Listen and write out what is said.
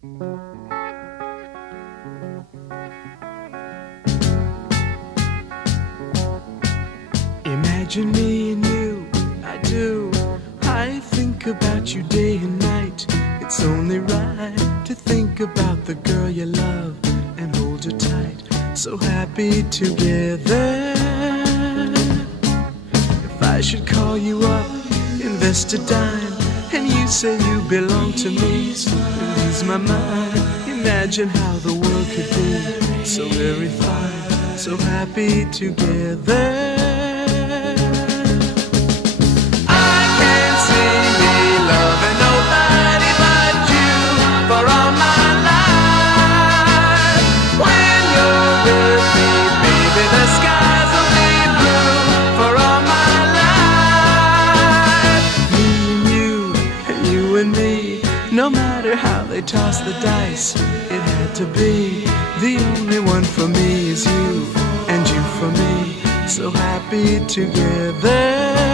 Imagine me and you, I do. I think about you day and night. It's only right to think about the girl you love and hold her tight. So happy together. If I should call you up, invest a dime, and you say you belong to me, lose my mind. Imagine how the world could be so very fine, so happy together. No matter how they toss the dice, it had to be. The only one for me is you, and you for me, so happy together.